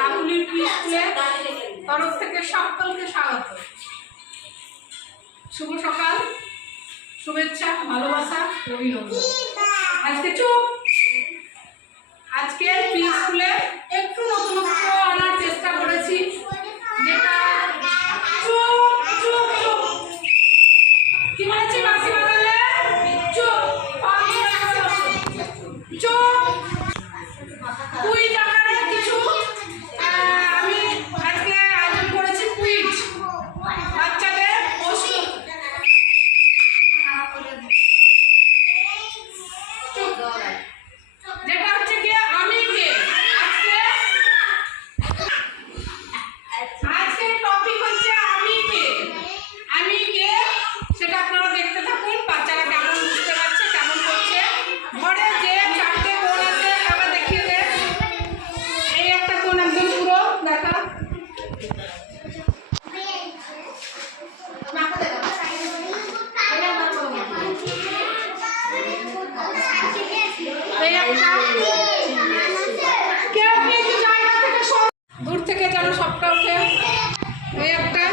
কাকুলির স্কুলে তরফ থেকে সকলকে স্বাগত। শুভ সকাল, শুভেচ্ছা, ভালোবাসা, অভিনন্দন। আজকে আজকে স্কুলে একটু নতুনত্ব আনার চেষ্টা করেছি, যেটা কি বলেছি মাসি বানালে কুইজ আকারে কিছু আমি আজকে আয়োজন করেছি। কুইজ বাচ্চাদের প্রশ্ন, যেটা হচ্ছে কি আমি কে। আজকের টপিক হচ্ছে আমি কে। আমি কে সেটা আপনারা দেখতে থাকুন। বাচ্চারা কেমন বুঝতে পারছে, কেমন করছে। ঘরে যে চারটে কোণ আছে আবার দেখিয়ে দে। এই একটা কোণ একদম পুরো দেখা, দূর থেকে যেন সবটা ওঠে। এই একটা,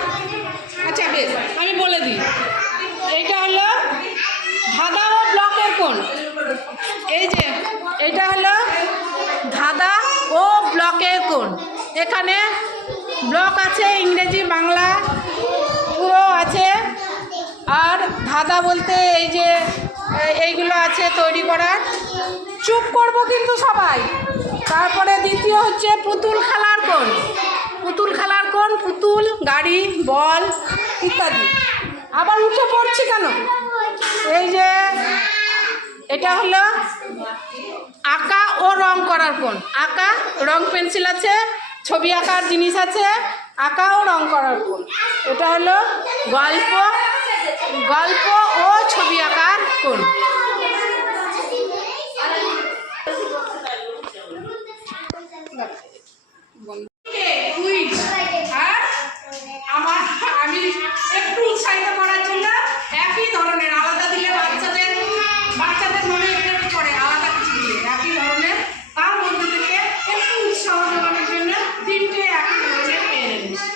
আচ্ছা বেশ, আমি বলে দিই। এইটা হলো ধাঁধা ও ব্লকের কোণ। এই যে এটা হলো ধাঁধা ও ব্লকের কোণ। এখানে ব্লক আছে, ইংরেজি বাংলা পুরো আছে। আর ধাঁধা বলতে এই যে এইগুলো আছে তৈরি করার। চুপ করবো কিন্তু সবাই। তারপরে দ্বিতীয় হচ্ছে পুতুল খেলার কোণ। পুতুল খেলার কোণ, পুতুল, গাড়ি, বল ইত্যাদি। আবার উঠে পড়ছি কেন? এই যে এটা হলো আঁকা ও রং করার কোণ। আঁকা, রং পেন্সিল আছে, ছবি আঁকার জিনিস আছে, আঁকা ও রং করার কোণ। এটা হলো গল্প, গল্প ও ছবি আঁকার কোণ। আমি একটু উৎসাহিত করার জন্য একই ধরনের, আলাদা দিলে বাচ্চাদের মনে একটু করে, আলাদা কিছু দিলে একই ধরনের, তার মধ্যে থেকে একটু উৎসাহ জোগানোর জন্য তিনটে একই ধরনের পেয়ে নিচ্ছি।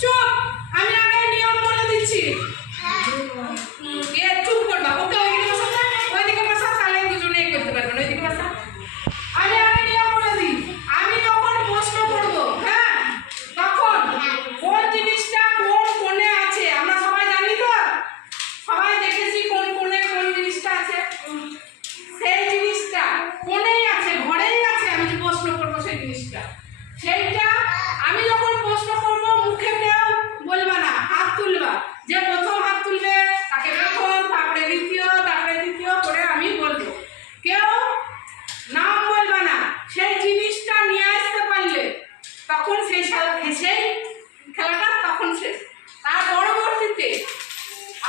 চুপ, আমি আগে নিয়ম বলে দিচ্ছি। চুপ করবা, ওকে ওইদিকে বসা, ওইদিকে বসা, তাহলে দুজনে করতে পারবেন। ওইদিকে বসা। আমি আগে নিয়ম বলে দিই। আমি যখন প্রশ্ন করবো, হ্যাঁ, তখন কোন জিনিসটা কোন কোণে আছে আমরা সবাই জানি তো, সবাই দেখেছি কোন কোণে কোন জিনিসটা আছে। সেই জিনিসটা কোণেই আছে, ঘরেই আছে। আমি যে প্রশ্ন করবো সেই জিনিসটা, সেইটা আমি যখন প্রশ্ন করবো মুখে কেউ বলবা না, হাত তুলবা। যে প্রথম হাত তুলবে তাকে প্রথম, তারপরে দ্বিতীয়, তারপরে তৃতীয় করে আমি বলবো। কেউ নাম বলবা না। সেই জিনিসটা নিয়ে আসতে পারলে তখন সেই খেলাটা তখন শেষ। তার পরবর্তীতে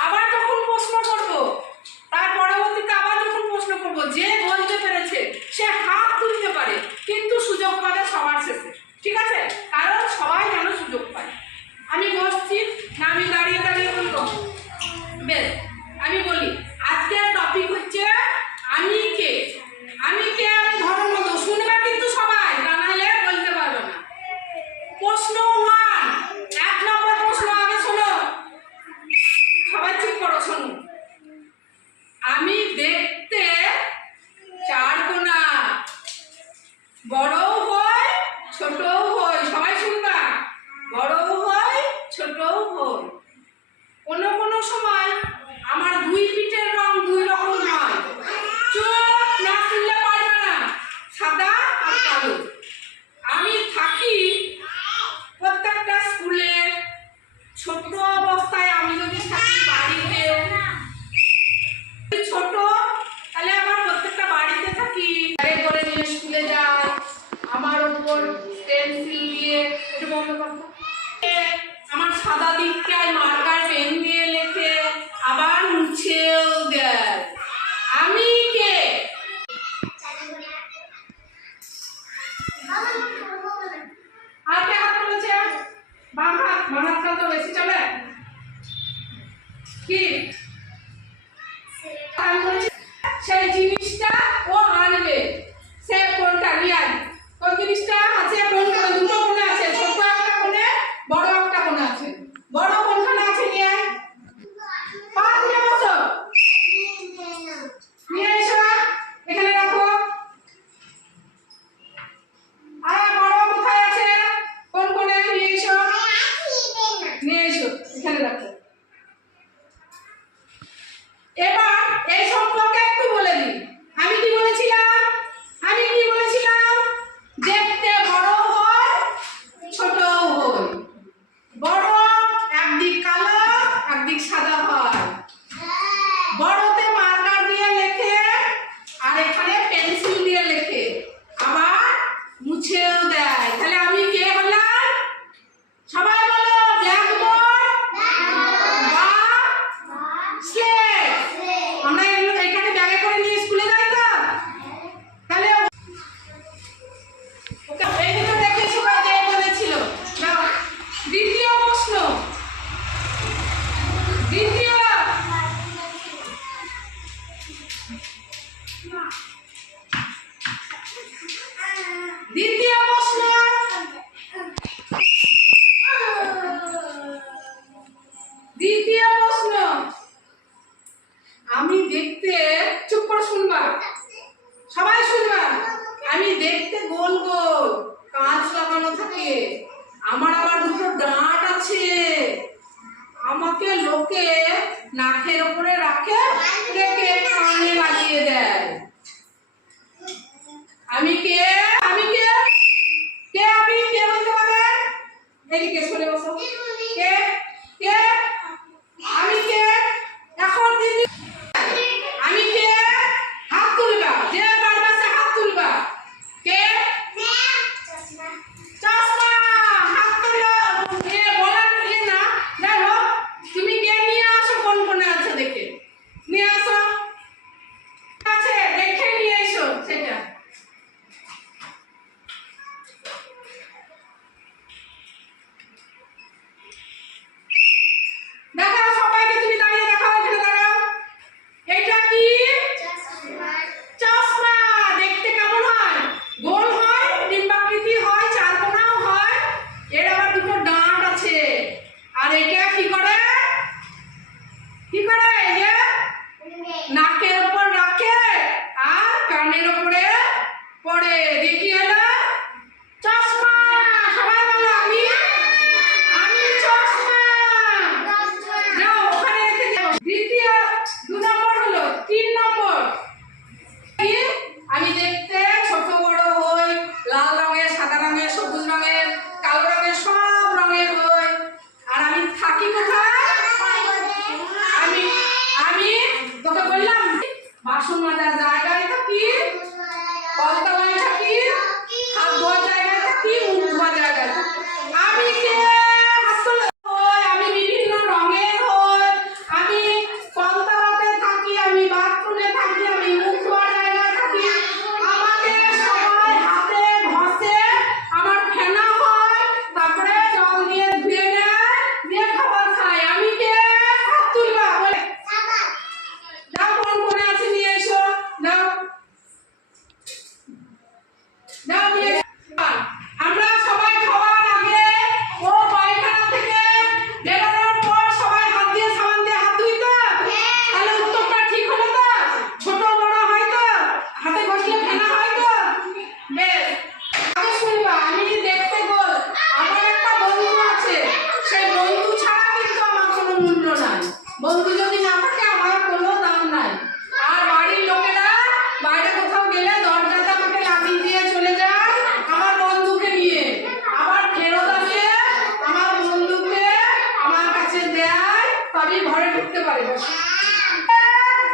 আবার যখন প্রশ্ন করবো, তার পরবর্তীতে আবার যখন প্রশ্ন করবো, যে বলতে পেরেছে সে হাত তুলতে পারে, কিন্তু সুযোগ পাবে সবার শেষে। ঠিক আছে? কারণ সবাই যেন সুযোগ পায়। আমি বসছি না, আমি দাঁড়িয়ে দাঁড়িয়ে বলবো? বেশ, আমি বলি। আজকের টপিক হচ্ছে আমি কে। আমি কে, আমি ধরন মতো শুনবে কিন্তু সবাই, তা নাহলে বলতে পারবে না। প্রশ্ন 1, 1 নম্বর প্রশ্ন আগে শোনো, সবাই চুপ করো, শোনো। আমি দেখতে চারকোনা, বড়ও হয় ছোটও হয়। সবাই শুনবা, বড়ও হয় ছোটও হয়। কোনো কোনো সময় আমার দুই পিঠের রং দুই রকম হয়। চোখ না খুললে পারবে না, সাদা আর কালো। আমি থাকি প্রত্যেকটা স্কুলে। ছোট অবস্থায় আমি যদি থাকি বাড়িতে, ছোট, তাহলে আমার প্রত্যেকটা বাড়িতে থাকি। করে নিয়ে স্কুলে যাই, আমার উপর পেন্সিল দিয়ে একটু বন্ধ করতে, আমার সাদা দিকটায় মার্কার পেন দিয়ে লেখে, আবার মুছেও দেয়। আমি কে? আর কে হাত তুলেছে? বাম হাতটা তো বেশি চলে কি? সেই জিনিসটা ও আনবে, সে কোনটা নিয়ে আসবে, কোন জিনিসটা দ্বিতীয় প্রশ্ন, দ্বিতীয় প্রশ্ন, আমি দেখতে, চুপ করে শুনবা, সবাই শুনবা, আমি দেখতে গোল গোল, কাঁচ লাগানো থাকে, আমার আবার দুটো দাঁত আছে, আমাকে লোকে নাকের উপরে রাখে, রেখে কানে লাগিয়ে দেয়। আমি কে? আমি কে? কে আমি? কে বলতে পারে? এদিকে সরে বসো। কে? কে? আমি কে? এখন দিদি আমি কে? হাত তুলবা, যে পারবা সে হাত তুলবা। কে? চশমা, হাত তুলো। এ বলার ইয়ে না, যাই হোক তুমি কে নিয়ে আসো, কোন কোনে আছে দেখে নিয়ে আসো, আছে দেখে নিয়ে এসো সেটা। দেখাও সবাইকে, তুমি দাঁড়িয়ে দেখাও, এখানে দাঁড়াও। এটা কি? চশমা। দেখতে কেমন হয়? গোল হয়, ডিম্বাকৃতি হয়, চারকোনাও হয়, এর আবার দুটো দাঁত আছে। আর এটা কি করে? কি করে? এই যে নাকের উপর রাখে আর কানের উপরে পড়ে। দেখি হলো চশমা। সবাই বলো আমি, আমি চশমা। যাও ওখানে রেখে যাও। দ্বিতীয়, 2 নম্বর হলো, 3 নম্বর, কি? আমি দেখতে ছোট বড় হই, লাল রঙের, সাদা রঙের, সবুজ রঙের, কালো রঙের, সব রঙের হই। আর আমি থাকি কোথায়? আমি আমি তোকে বললাম বাসন মাজার জায়গায় থাকি, কলতলায় থাকি, হাত ধোয়ার জায়গায় থাকি, মুখ ধোয়ার জায়গায় থাকি। আমি কে? হাত তোলো। হই, আমি বিভিন্ন রঙের হই, আমি কলতলাতে থাকি, আমি বাথরুমে থাকি, আমি মুখ ধোয়ার জায়গায় থাকি, আমাকে সবাই হাতে ঘষে, আমার ফেনা হয়, তারপরে জল দিয়ে ধুয়ে নেয়, দিয়ে খাবার খায়। আমি কে? হাত তুলবা বলে। যাও কোন কোনে আছে নিয়ে এসো, যাও যাও নিয়ে এসো। আমরা সবাই খাওয়ার আগে ও পায়খানা থেকে বেরোনোর পর সবাই হাত দিয়ে সাবান দিয়ে হাত ধুই তো? তাহলে উত্তরটা ঠিক হলো তো? ছোট বড় হয় তো? হাতে ঘষলে ফেনা হয় তো? বেশ, আগে শুনবা, আমি দেখতে গোল, আমার একটা বন্ধু আছে, সেই বন্ধু ছাড়া কিন্তু আমার কোনো মূল্য নাই। বন্ধু যদি না থাকে আমার কোনো দাম নাই। আর বাড়ির লোকেরা বাইরে কোথাও গেলে দরজাতে আমাকে লাগিয়ে দিয়ে চলে যায় আমার বন্ধুকে নিয়ে, আবার ফেরত আসে আমার বন্ধুকে আমার কাছে দেয়, তবেই ঘরে ঢুকতে পারে।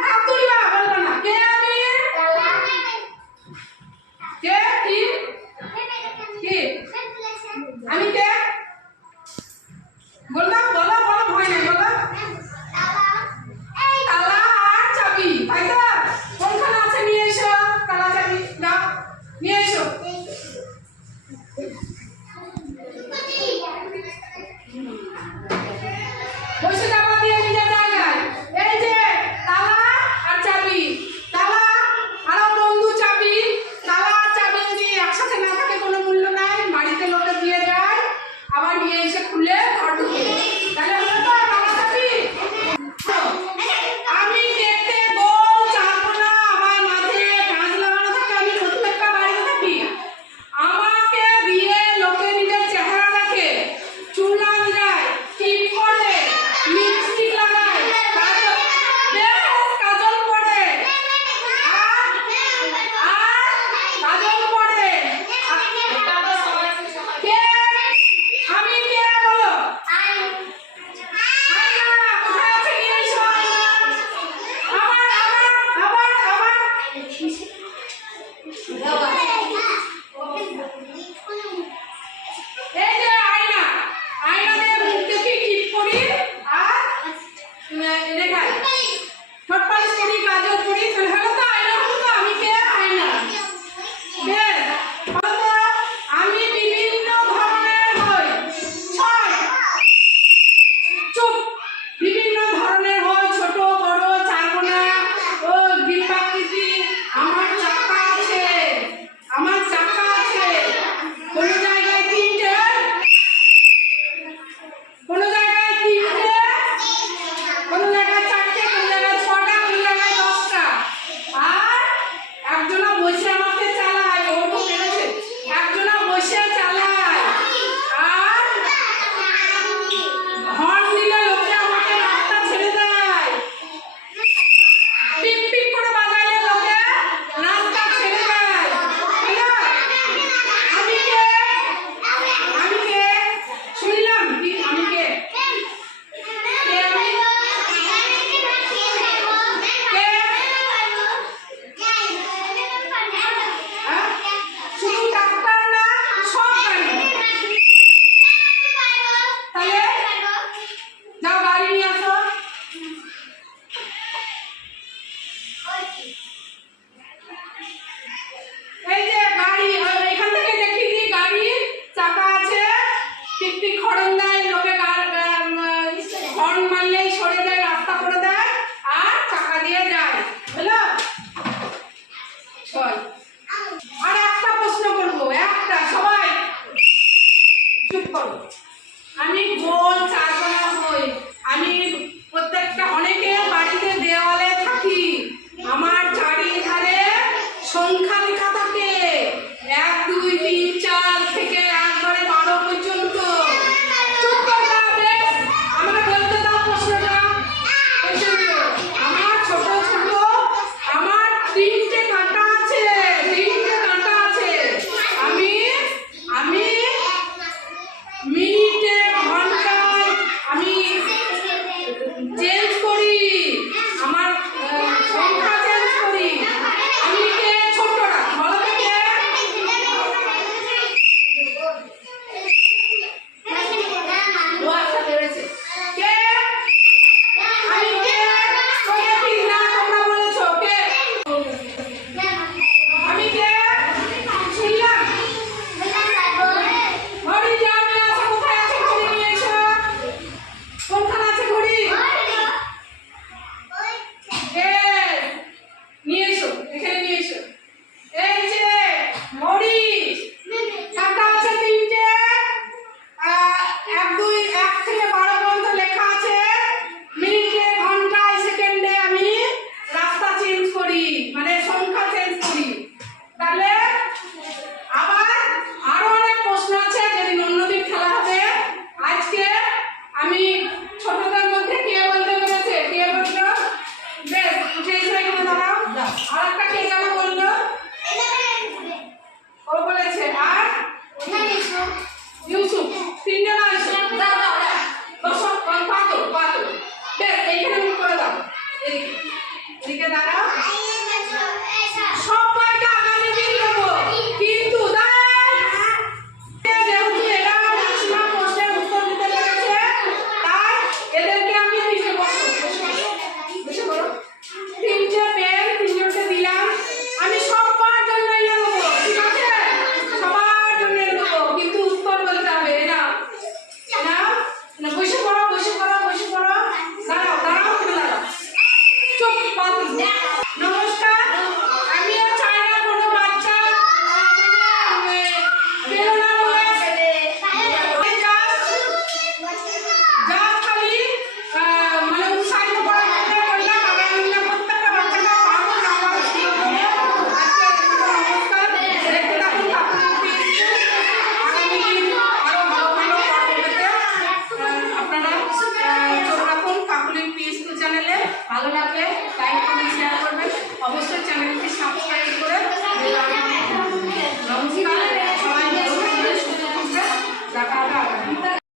হাত তুলবা, বলবা না। কে আমি? কে? কি? কি? আমি কে? বলবা, বলো বলো, ভয় নেই, বলো। তালা আর চাবি, তাই তো? কোনখানে আছে নিয়ে এসো, তালা চাবি দাও, নিয়ে এসো। বসে যাবা দিয়ে নিজের জায়গায়। এই যে তালা আর চাবি, তালা আর বন্ধু চাবি, তালা আর চাবি যদি একসাথে না থাকে কোনো মূল্য নাই, বাড়িতে লোকে দিয়ে যায়, আবার নিয়ে এসে খুলে ঘর ঢুকে, তাহলে হলো তো তালা চাবি। আমি দেখতে গোল, চারকোনা, আমার মাঝে কাঁচ লাগানো থাকে, আমি নতুন একটা বাড়িতে থাকি, আমাকে দিয়ে থেকে একবারে 12 পর্যন্ত। চুপ কর না, বেশ আমাকে বলতে দাও প্রশ্নটা। আমার ছোট ছোট আমার 3টে কাঁটা আছে, 3টে কাঁটা আছে। আমি আমি মিনিটে ঘন্টায় আমি চেঞ্জ করি, আমার সংখ্যা চেঞ্জ করি। আমি কে? ছোটরা বলো তো কে? ও আচ্ছা বেড়েছে। কে? আমি কে? তোকে ঠিক না তোমরা বলেছো কে? আমি কে? শুনলাম ঘড়ি যা নিয়ে আসো, কোথায় আছে ঘড়ি? নিয়ে এসো। কোনখানে আছে ঘড়ি? নিয়ে এসো, এখানে নিয়ে এসো। এই যে ঘড়ি কাঁটা আছে 3টে, 1 2 1 থেকে 12 পর্যন্ত লেখা আছে। মিনিটে ঘন্টায় সেকেন্ডে আমি রাস্তা চেঞ্জ করি, মানে সংখ্যা চেঞ্জ করি। তাহলে আবার আরো অনেক প্রশ্ন আছে, যেদিন অন্যদিন খেলা হবে। আজকে আমি ছোটদের মধ্যে কে বলতে পেরেছে? কে বললো? বেশ উঠে এসে এখানে দাঁড়াও। আর একটা কে যেন বললো? ও বলেছে। আর ইউসুফ, 3 জন আছে। বসো, পাতো পাতো। বেশ এইখানে মুখ করে দাও, এদিকে এদিকে দাঁড়াও। সবাইকে আগামী দিন দেবো, কিন্তু যেহেতু এরা ম্যাক্সিমাম প্রশ্নের উত্তর দিতে পেরেছে, তাই এদেরকে আমি দিতে বসো বসে করো। 3টে পেন 3জনকে দিলাম। আমি সবার জন্য ইয়ে দেবো, ঠিক আছে? সবার জন্য দেবো, কিন্তু উত্তর বলতে হবে। না না না, বসে পড়ো বসে পড়ো বসে পড়ো। দাঁড়াও দাঁড়াও, তুমি দাঁড়াও। চুপ পাত। নমস্কার। আমিও চাই না কোনো বাচ্চা বেরো না বলে যা খালি মানে উৎসাহিত করার মধ্যে বললাম। আগামী প্রত্যেকটা বাচ্চাকে পারবো না আমার স্কুল থেকে। আজকে নমস্কার, দেখতে থাকুন কাকুলির পিস। আগামী দিন আরো ভালো ভালো পর্ব পেতে আপনারা চোখ রাখুন কাকুলির পিস চ্যানেলে। ভালো লাগলে লাইক